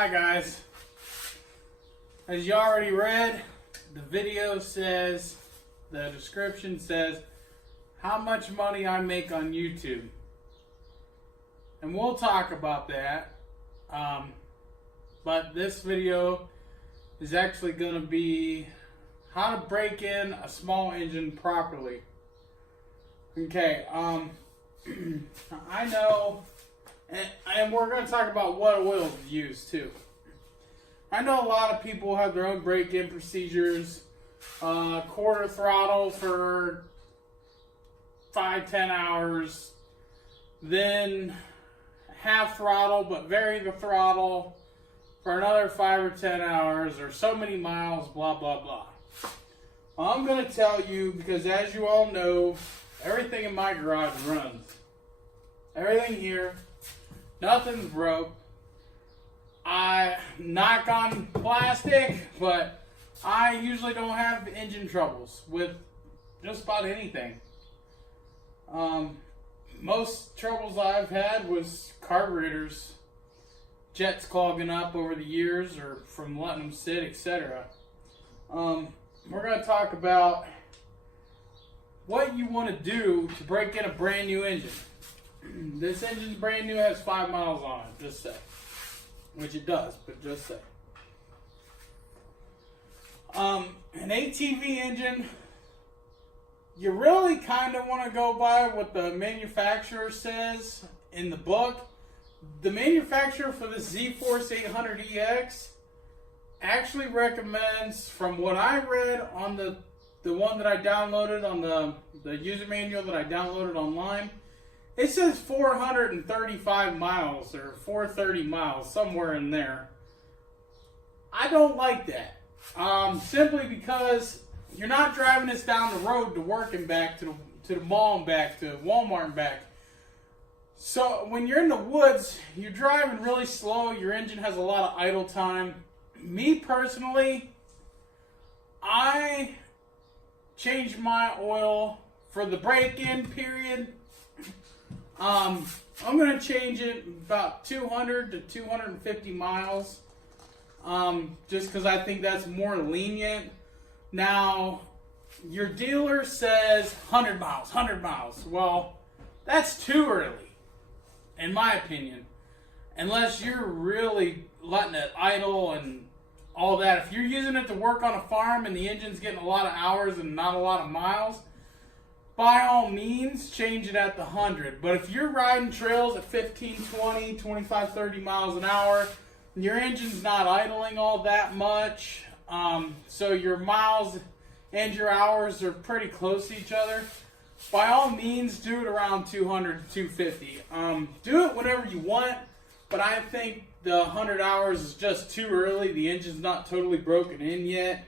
Hi guys. As you already read, the video says, the description says, how much money I make on YouTube. And we'll talk about that. But this video is actually going to be how to break in a small engine properly. Okay, I know, and we're going to talk about what oil to use too. I know a lot of people have their own break-in procedures. Quarter throttle for 5-10 hours, then half throttle but vary the throttle for another 5 or 10 hours or so many miles, blah blah blah. Well, I'm going to tell you, because as you all know, everything in my garage runs. Everything here, nothing's broke. I knock on plastic, but I usually don't have engine troubles with just about anything. Most troubles I've had was carburetors, jets clogging up over the years or from letting them sit, etc. We're going to talk about what you want to do to break in a brand new engine. This engine's brand new, has 5 miles on it, just say. Which it does, but just say. An ATV engine, you really kind of want to go by what the manufacturer says in the book. The manufacturer for the Z-Force 800EX actually recommends, from what I read on the one that I downloaded on the user manual that I downloaded online, it says 435 miles or 430 miles, somewhere in there. I don't like that. Simply because you're not driving this down the road to work and back, to the mall and back, to Walmart and back. So when you're in the woods, you're driving really slow, your engine has a lot of idle time. Me personally, I changed my oil for the break-in period. I'm going to change it about 200 to 250 miles. Just because I think that's more lenient. Now, your dealer says 100 miles, 100 miles. Well, that's too early, in my opinion. Unless you're really letting it idle and all that. If you're using it to work on a farm and the engine's getting a lot of hours and not a lot of miles, by all means, change it at the 100. But if you're riding trails at 15, 20, 25, 30 miles an hour, and your engine's not idling all that much, so your miles and your hours are pretty close to each other, by all means, do it around 200 to 250. Do it whenever you want, but I think the 100 hours is just too early. The engine's not totally broken in yet.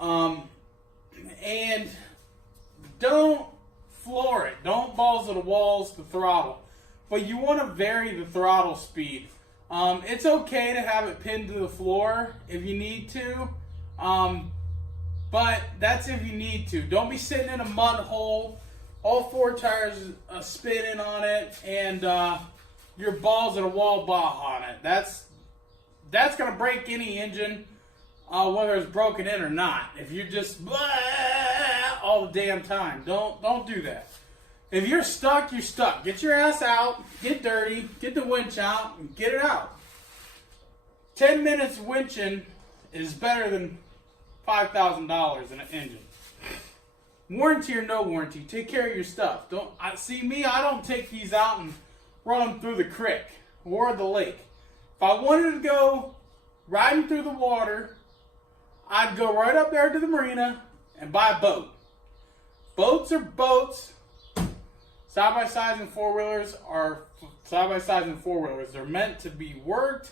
And don't floor it. Don't balls to the walls the throttle. But you want to vary the throttle speed. It's okay to have it pinned to the floor if you need to. But that's if you need to. Don't be sitting in a mud hole, all 4 tires spinning on it, and your balls to the wall bah on it. That's going to break any engine, whether it's broken in or not. If you're just blah all the damn time, don't do that. If you're stuck, you're stuck. Get your ass out, get dirty, get the winch out, and get it out. 10 minutes winching is better than $5,000 in an engine. Warranty or no warranty, take care of your stuff. I don't take these out and run them through the creek or the lake. If I wanted to go riding through the water, I'd go right up there to the marina and buy a boat. Boats are boats. Side-by-sides and four-wheelers are side-by-sides and four-wheelers. They're meant to be worked,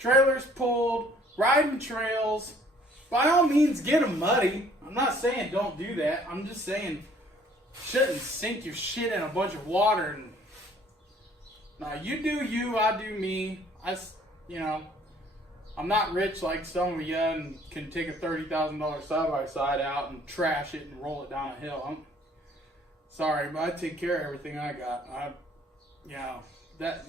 trailers pulled, riding trails. By all means, get them muddy. I'm not saying don't do that. I'm just saying shouldn't sink your shit in a bunch of water. And now, you do you, I do me. I'm not rich like some of you and can take a $30,000 side-by-side out and trash it and roll it down a hill. I'm sorry, but I take care of everything I got. that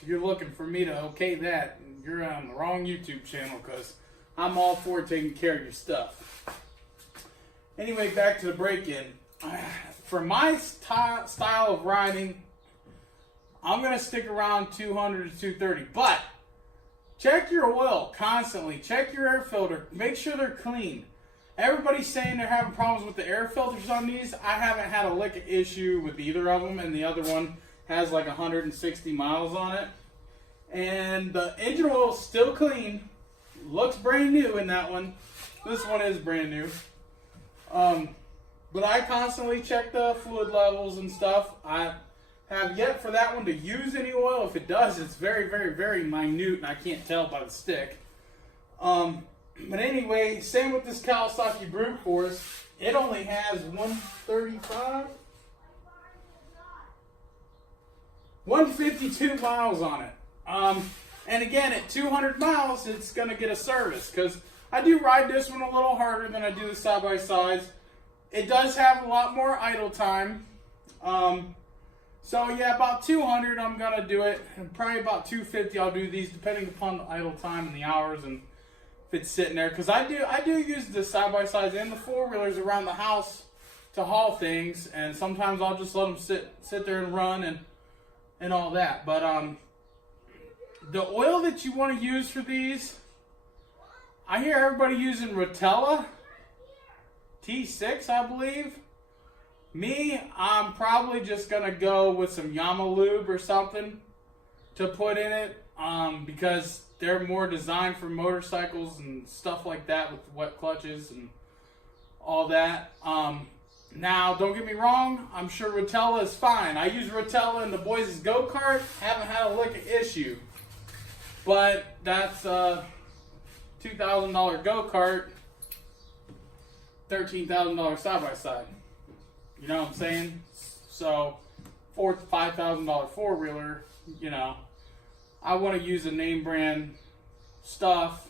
if you're looking for me to okay that, you're on the wrong YouTube channel, because I'm all for taking care of your stuff. Anyway, back to the break-in. For my style of riding, I'm going to stick around 200 to 230. But check your oil constantly. Check your air filter. Make sure they're clean. Everybody's saying they're having problems with the air filters on these. I haven't had a lick of issue with either of them, and the other one has like 160 miles on it. And the engine oil is still clean. Looks brand new in that one. This one is brand new. But I constantly check the fluid levels and stuff. I have yet for that one to use any oil. If it does, it's very, very, very minute, and I can't tell by the stick. But anyway, same with this Kawasaki brute force. It only has 152 miles on it. And again, at 200 miles, it's going to get a service, because I do ride this one a little harder than I do the side-by-sides. It does have a lot more idle time. So yeah, about 200 I'm going to do it, and probably about 250 I'll do these, depending upon the idle time and the hours and if it's sitting there. Because I do use the side-by-sides and the four-wheelers around the house to haul things, and sometimes I'll just let them sit there and run and all that. But the oil that you want to use for these, I hear everybody using Rotella T6, I believe. Me, I'm probably just going to go with some YamaLube or something to put in it, because they're more designed for motorcycles and stuff like that with wet clutches and all that. Now, don't get me wrong, I'm sure Rotella is fine. I use Rotella in the boys' go-kart, haven't had a lick of issue. But that's a $2,000 go-kart, $13,000 side-by-side. You know what I'm saying? So, $4,000 to $5,000 four-wheeler, you know, I want to use a name brand stuff.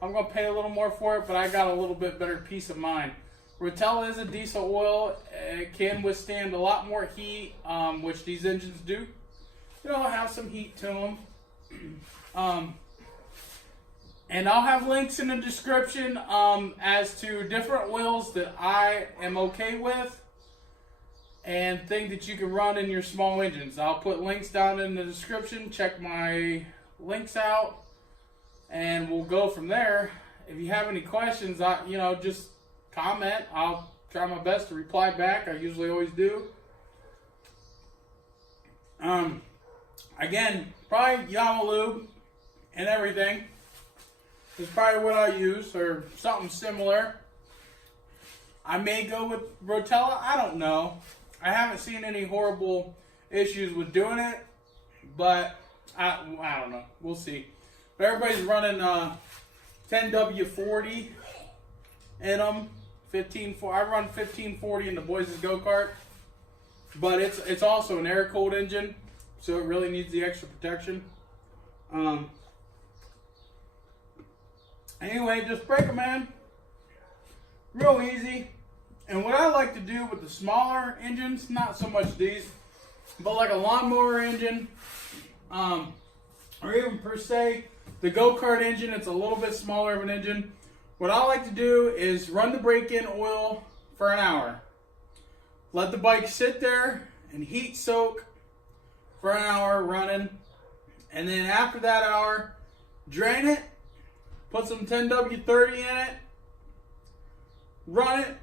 I'm going to pay a little more for it, but I got a little bit better peace of mind. Rotella is a diesel oil. It can withstand a lot more heat, which these engines do. You know, have some heat to them. And I'll have links in the description as to different oils that I am okay with and things that you can run in your small engines. I'll put links down in the description. Check my links out, and we'll go from there. If you have any questions, just comment. I'll try my best to reply back. I usually always do. Again, probably YamaLube and everything is probably what I use, or something similar. I may go with Rotella. I don't know. I haven't seen any horrible issues with doing it, but I don't know. We'll see. But everybody's running 10W40 in them. I run 1540 in the boys' go-kart, but it's also an air-cooled engine, so it really needs the extra protection. Anyway, just break them, man. Real easy. And what I like to do with the smaller engines, not so much these, but like a lawnmower engine, or even per se, the go-kart engine, it's a little bit smaller of an engine. What I like to do is run the break-in oil for an hour. Let the bike sit there and heat soak for an hour running. And then after that hour, drain it, put some 10W30 in it, run it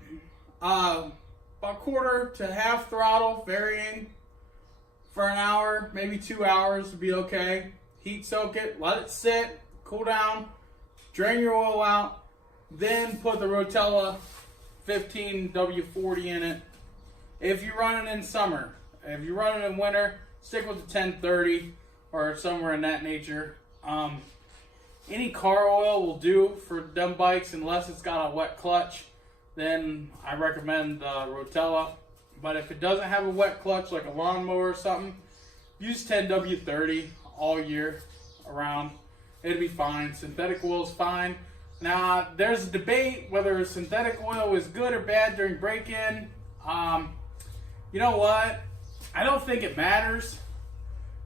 about quarter to half throttle, varying, for an hour, maybe 2 hours would be okay. Heat soak it, let it sit, cool down, drain your oil out, then put the Rotella 15W40 in it. If you're running in summer, if you're running in winter, stick with the 1030 or somewhere in that nature. Any car oil will do for them bikes unless it's got a wet clutch. Then I recommend the Rotella. But if it doesn't have a wet clutch, like a lawnmower or something, use 10W30 all year around. It'll be fine. Synthetic oil is fine. Now, there's a debate whether synthetic oil is good or bad during break-in. You know what? I don't think it matters.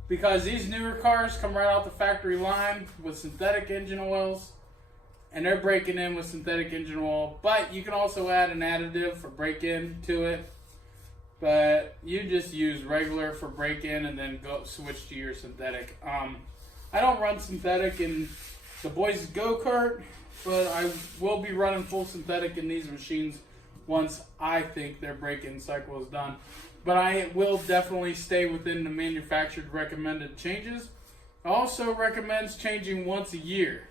because these newer cars come right out the factory line with synthetic engine oils, and they're breaking in with synthetic engine oil. But you can also add an additive for break-in to it. But you just use regular for break-in and then go switch to your synthetic. I don't run synthetic in the boys' go-kart, but I will be running full synthetic in these machines once I think their break-in cycle is done. But I will definitely stay within the manufactured recommended changes. It also recommends changing once a year.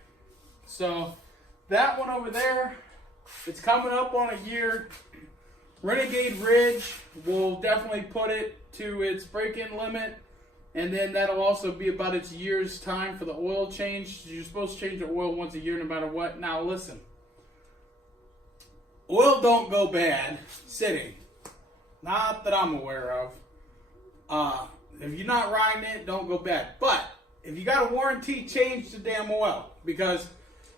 So that one over there, it's coming up on a year. Renegade Ridge will definitely put it to its break-in limit, and then that'll also be about its year's time for the oil change. You're supposed to change the oil once a year no matter what. Now listen, oil don't go bad sitting. Not that I'm aware of. If you're not riding it, don't go bad. But if you got a warranty, change the damn oil. Because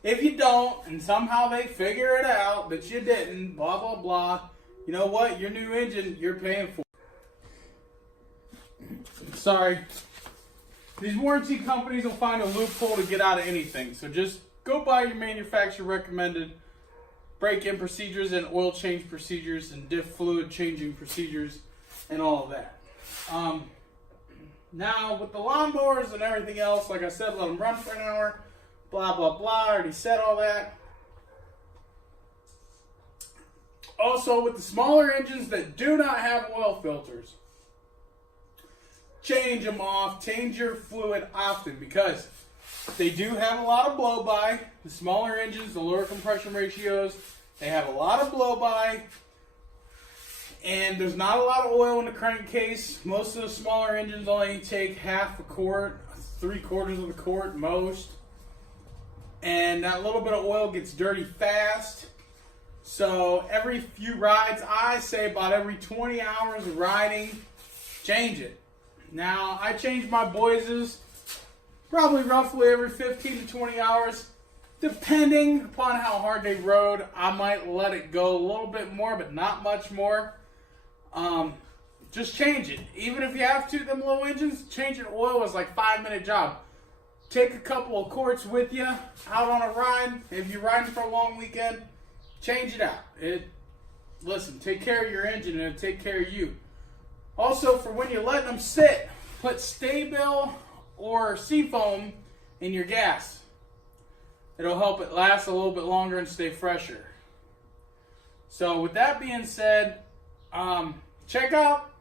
if you don't, and somehow they figure it out that you didn't, blah, blah, blah, you know what? Your new engine, you're paying for. Sorry. These warranty companies will find a loophole to get out of anything. So just go by your manufacturer recommended break-in procedures and oil change procedures and diff fluid changing procedures and all of that. Now with the lawnmowers and everything else, like I said, let them run for an hour. Blah, blah, blah. I already said all that. Also, with the smaller engines that do not have oil filters, change them off. Change your fluid often because they do have a lot of blow-by. The smaller engines, the lower compression ratios, they have a lot of blow-by. And there's not a lot of oil in the crankcase. Most of the smaller engines only take half a quart, 3/4 of a quart most. And that little bit of oil gets dirty fast. So every few rides, I say about every 20 hours of riding, change it. Now, I change my Boyses probably roughly every 15 to 20 hours. Depending upon how hard they rode, I might let it go a little bit more, but not much more. Just change it. Even if you have to, them low engines, changing oil is like a 5-minute job. Take a couple of quarts with you out on a ride. If you're riding for a long weekend, change it out. Listen, take care of your engine and it'll take care of you. Also, for when you're letting them sit, put Sta-Bil or Seafoam in your gas. It'll help it last a little bit longer and stay fresher. So with that being said, check out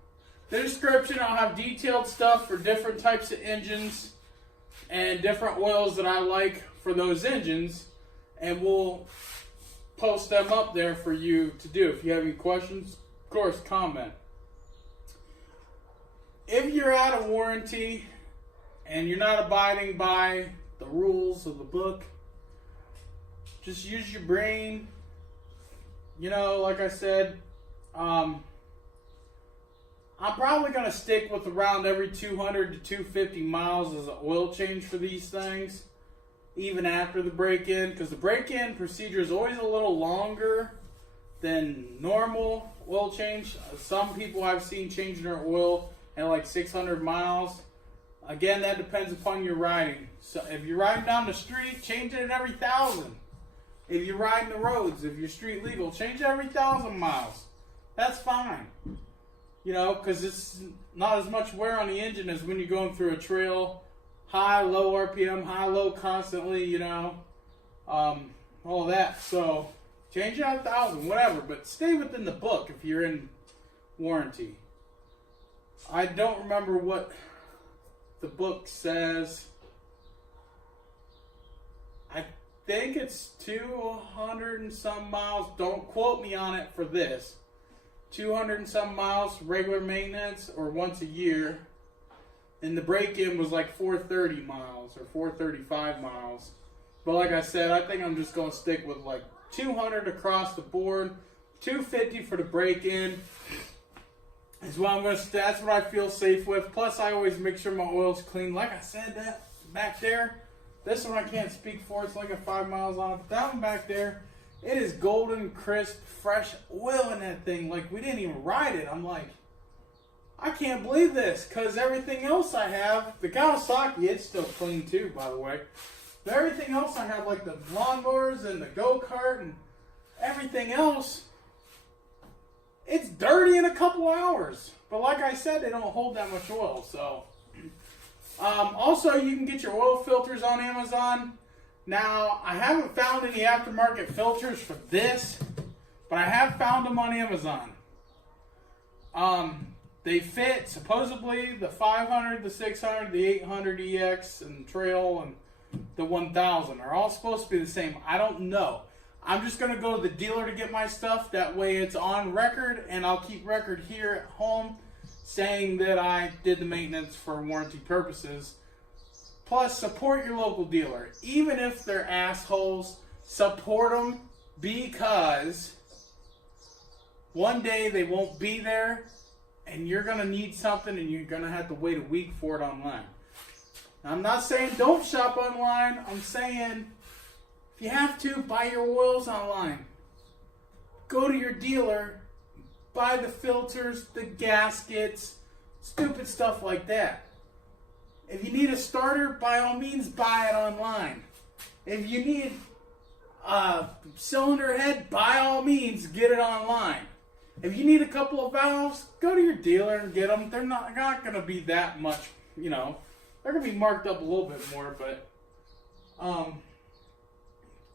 the description. I'll have detailed stuff for different types of engines and different oils that I like for those engines, and we'll post them up there for you to do. If you have any questions, of course, comment. If you're out of warranty and you're not abiding by the rules of the book, just use your brain. You know, like I said, I'm probably going to stick with around every 200 to 250 miles as an oil change for these things, even after the break-in, because the break-in procedure is always a little longer than normal oil change. Some people I've seen changing their oil at like 600 miles. Again, that depends upon your riding. So if you're riding down the street, change it at every 1,000. If you're riding the roads, if you're street legal, change it every 1,000 miles. That's fine. You know, because it's not as much wear on the engine as when you're going through a trail. High, low RPM, high, low constantly, you know. All that. So, change it at 1,000, whatever. But stay within the book if you're in warranty. I don't remember what the book says. I think it's 200 and some miles. Don't quote me on it for this. 200 and some miles regular maintenance or once a year. And the break-in was like 430 miles or 435 miles. But like I said, I think I'm just going to stick with like 200 across the board. 250 for the break-in is what I'm going to. That's what I feel safe with. Plus, I always make sure my oil's clean. Like I said, that back there, this one I can't speak for. It's like a 5 miles on it. But that one back there, it is golden, crisp, fresh oil in that thing. Like, we didn't even ride it. I'm like, I can't believe this, because everything else I have, the Kawasaki, it's still clean too, by the way. But everything else I have, like the lawnmowers and the go-kart and everything else, it's dirty in a couple hours. But like I said, they don't hold that much oil. So, also, you can get your oil filters on Amazon. Now, I haven't found any aftermarket filters for this, but I have found them on Amazon. They fit, supposedly, the 500, the 600, the 800 EX, and Trail, and the 1000 are all supposed to be the same. I don't know. I'm just going to go to the dealer to get my stuff. That way it's on record, and I'll keep record here at home saying that I did the maintenance for warranty purposes. Plus, support your local dealer. Even if they're assholes, support them, because one day they won't be there, and you're going to need something, and you're going to have to wait a week for it online. Now, I'm not saying don't shop online. I'm saying if you have to, buy your oils online. Go to your dealer, buy the filters, the gaskets, stupid stuff like that. If you need a starter, by all means, buy it online. If you need a cylinder head, by all means, get it online. If you need a couple of valves, go to your dealer and get them. They're not going to be that much, you know. They're going to be marked up a little bit more, but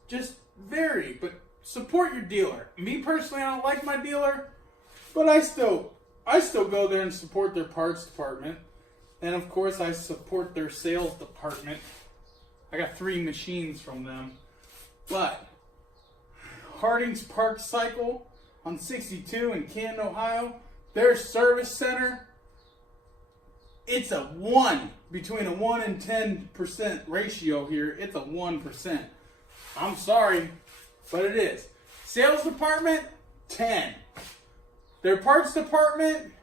just vary. But support your dealer. Me personally, I don't like my dealer, but I still go there and support their parts department. And of course, I support their sales department. I got 3 machines from them. But Harding's Park Cycle on 62 in Canton, Ohio, their service center, it's a 1, between a 1 and 10% ratio here. It's a 1%. I'm sorry, but it is. Sales department, 10. Their parts department,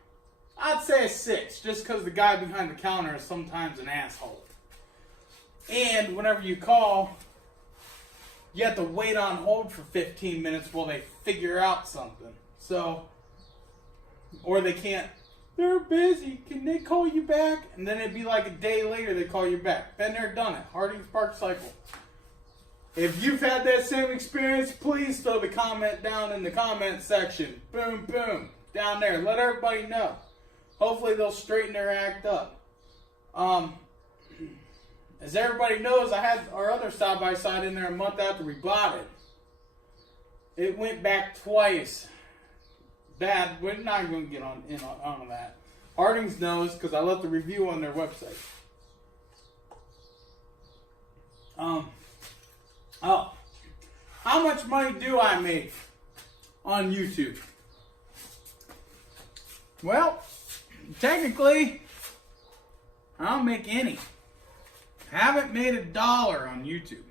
I'd say a 6, just because the guy behind the counter is sometimes an asshole. And whenever you call, you have to wait on hold for 15 minutes while they figure out something. So, or they can't, they're busy, can they call you back? And then it'd be like a day later they call you back. Been there, done it. Harding's Park Cycle. If you've had that same experience, please throw the comment down in the comment section. Boom, boom, down there. Let everybody know. Hopefully they'll straighten their act up. As everybody knows, I had our other side-by-side in there a month after we bought it. It went back twice. Bad. We're not going to get on that. Harding's knows because I left the review on their website. Oh, how much money do I make on YouTube? Well, technically, I don't make any. Haven't made $1 on YouTube.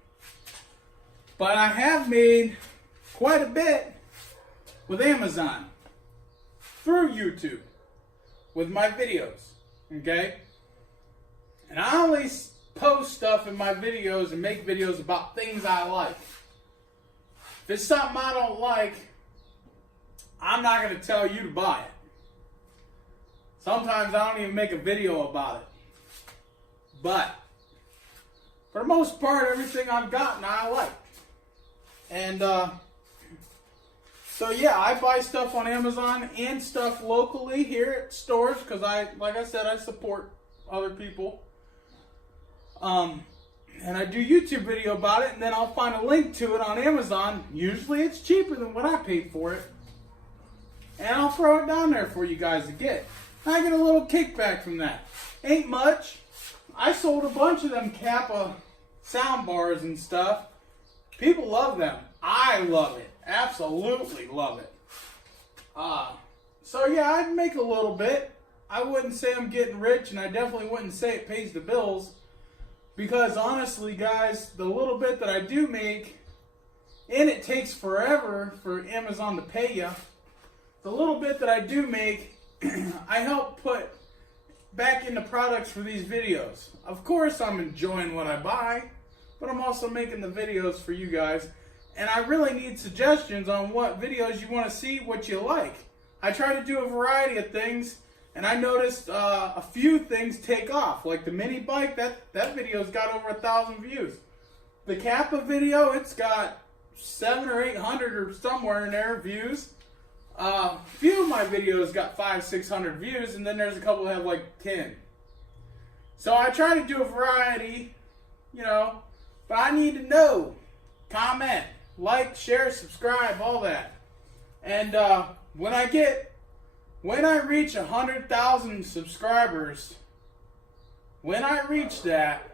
But I have made quite a bit with Amazon through YouTube with my videos. Okay? And I only post stuff in my videos and make videos about things I like. If it's something I don't like, I'm not going to tell you to buy it. Sometimes I don't even make a video about it. But for the most part, everything I've gotten I like. And so yeah, I buy stuff on Amazon and stuff locally here at stores because like I said, I support other people. And I do YouTube video about it, and then I'll find a link to it on Amazon. Usually it's cheaper than what I paid for it. And I'll throw it down there for you guys to get. I get a little kickback from that. Ain't much. I sold a bunch of them Kappa sound bars and stuff. People love them. I love it. Absolutely love it. So yeah, I'd make a little bit. I wouldn't say I'm getting rich, and I definitely wouldn't say it pays the bills. Because honestly, guys, the little bit that I do make, and it takes forever for Amazon to pay you, the little bit that I do make, I help put back into products for these videos. Of course, I'm enjoying what I buy, but I'm also making the videos for you guys. And I really need suggestions on what videos you want to see, what you like. I try to do a variety of things, And I noticed a few things take off. Like the mini bike, that video's got over 1,000 views. The Kappa video, it's got 700 or 800 or somewhere in there views. A few of my videos got 500-600 views, and then there's a couple that have like 10. So I try to do a variety, you know, but I need to know. Comment, like, share, subscribe, all that. And when I reach 100,000 subscribers, when I reach that,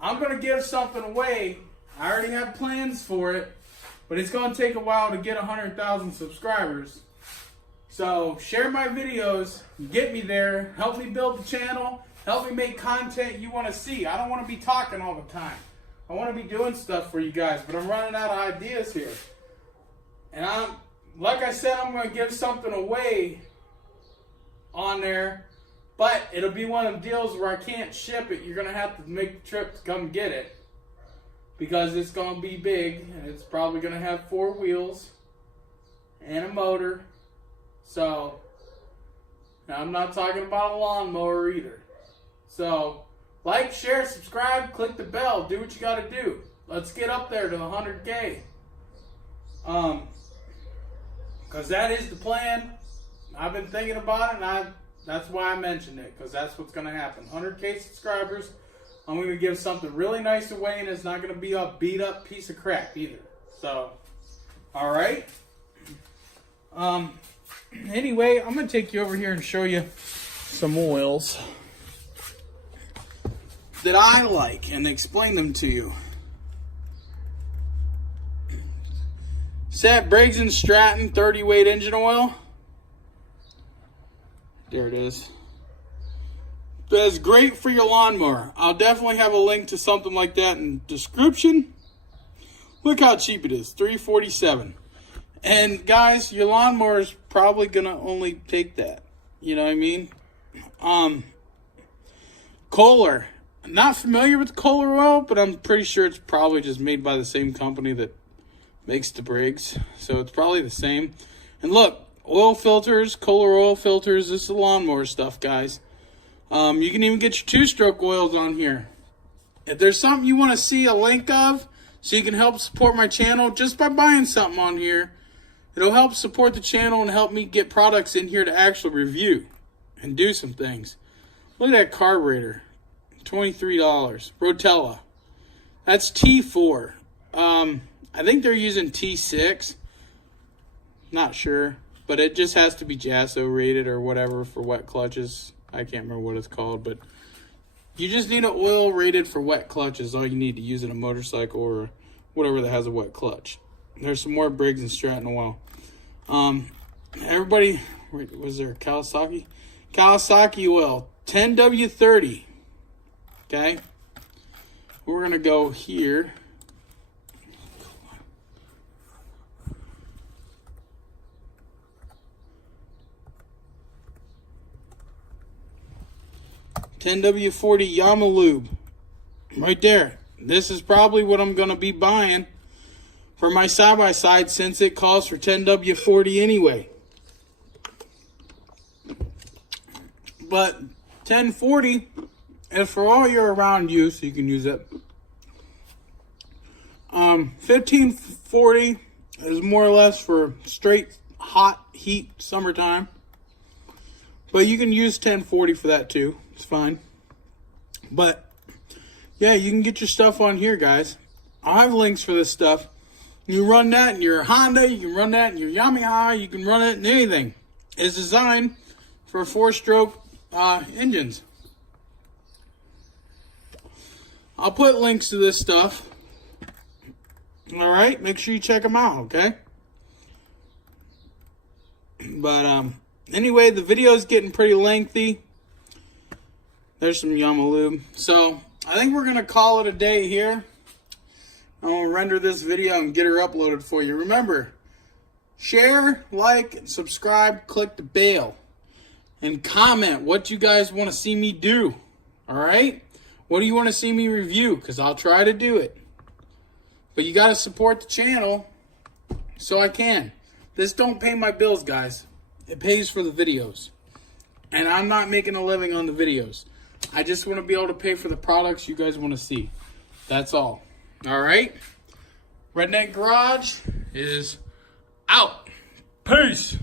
I'm going to give something away. I already have plans for it, but it's going to take a while to get 100,000 subscribers. So share my videos, get me there, help me build the channel, help me make content you want to see. I don't want to be talking all the time. I want to be doing stuff for you guys, but I'm running out of ideas here. And like I said, I'm going to give something away on there, but it'll be one of the deals where I can't ship it. You're going to have to make the trip to come get it because it's going to be big, and it's probably going to have 4 wheels and a motor. So, now I'm not talking about a lawnmower either. So, like, share, subscribe, click the bell, do what you got to do. Let's get up there to 100K. Because that is the plan. I've been thinking about it, and that's why I mentioned it, because that's what's going to happen. 100K subscribers, I'm going to give something really nice away, and it's not going to be a beat-up piece of crap either. So, alright. Anyway, I'm going to take you over here and show you some oils that I like and explain them to you. Set Briggs and Stratton 30 weight engine oil. There it is. That's great for your lawnmower. I'll definitely have a link to something like that in the description. Look how cheap it is, $3.47. And guys, your lawnmower is probably gonna only take that. You know what I mean? Kohler. I'm not familiar with Kohler oil, but I'm pretty sure it's probably just made by the same company that makes the Briggs. So it's probably the same. And look, oil filters, Kohler oil filters, this is lawnmower stuff, guys. You can even get your 2-stroke oils on here. If there's something you want to see a link of, so you can help support my channel just by buying something on here, it'll help support the channel and help me get products in here to actually review and do some things. Look at that carburetor. $23. Rotella. That's T4. I think they're using T6. Not sure. But it just has to be JASO rated or whatever for wet clutches. I can't remember what it's called. But you just need an oil rated for wet clutches. All you need to use in a motorcycle or whatever that has a wet clutch. There's some more Briggs and Stratton oil. Everybody, was there Kawasaki? Kawasaki oil. 10W30. Okay, we're going to go here. $10W40 YamaLube. Right there. This is probably what I'm going to be buying for my side-by-side since it calls for 10W40 anyway. But 1040... and for all year around use, you can use it. 1540 is more or less for straight hot heat summertime. But you can use 1040 for that too. It's fine. But yeah, you can get your stuff on here, guys. I'll have links for this stuff. You run that in your Honda, you can run that in your Yamaha, you can run it in anything. It's designed for 4-stroke engines. I'll put links to this stuff. Alright, make sure you check them out, okay? But, anyway, the video is getting pretty lengthy. There's some YamaLube. So, I think we're going to call it a day here. I'm going to render this video and get her uploaded for you. Remember, share, like, and subscribe, click the bell. And comment what you guys want to see me do. Alright? What do you want to see me review? Because I'll try to do it. But you got to support the channel so I can. This don't pay my bills, guys. It pays for the videos. And I'm not making a living on the videos. I just want to be able to pay for the products you guys want to see. That's all. All right? Redneck Garage is out. Peace.